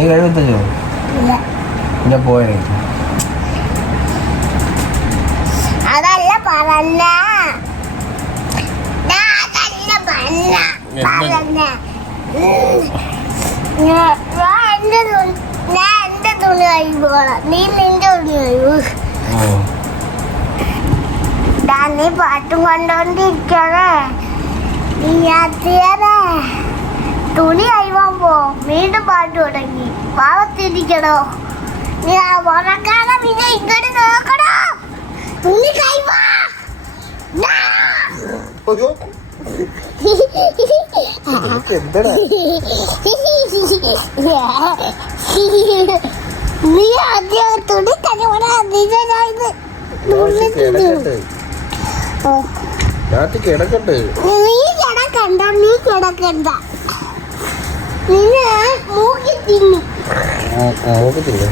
നീ 75 പിന്നെ പോയേ. അതല്ല പറഞ്ഞ എന്റെ തുണി കഴിപ്പോളാം. നീ നിന്റെ തുണി കഴിവ്. നീ പാട്ടും കൊണ്ടോണ്ടിരിക്കണേ. നീ യാത്രേ തുണി കഴിവാൻ പോ. വീണ്ടും പാട്ട് തുടങ്ങി. പാവത്തിരിക്കണോ നീ? ആ ഉറക്കാതെ പിന്നെ ഇങ്ങോട്ട് നോക്കണോ? തുണി കഴിവാ. നീ ആദ്യം തുണി കഴിവണ. നീ കിടക്കണ്ട. നീ കിടക്കണ്ട. നിന്നെ മൂക്കി തിന്നി. മൂക്കി തിന്നു.